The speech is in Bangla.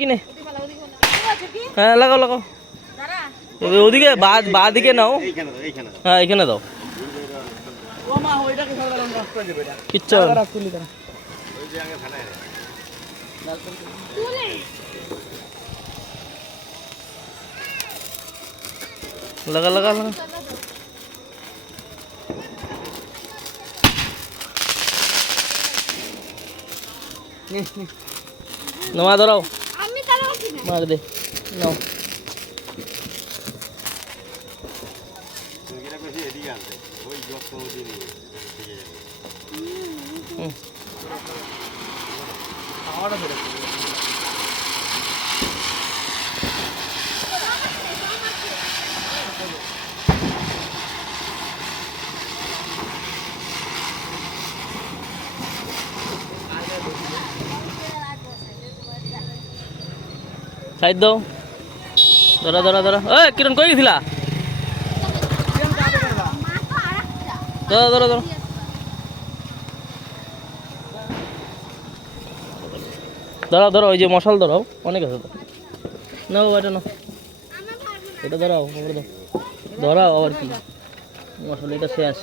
কিনে হ্যাঁ লাগাও লাগাও ওদিকে বা দিকে নাও হ্যাঁ এখানে দাও কিচ্ছু লাগা লাগা লাগা নমা ধরাও মার দে নাও সাইড দাও ধরা ধরা ধরা ওই কিরণ কই গেছিলা ধরো ধরো ধরো ধরো ধরো ওই যে মশাল ধরাও অনেক আছে তো নাও এটা নাও এটা ধরাও ধরাও আবার কি মশাল এটা শেষ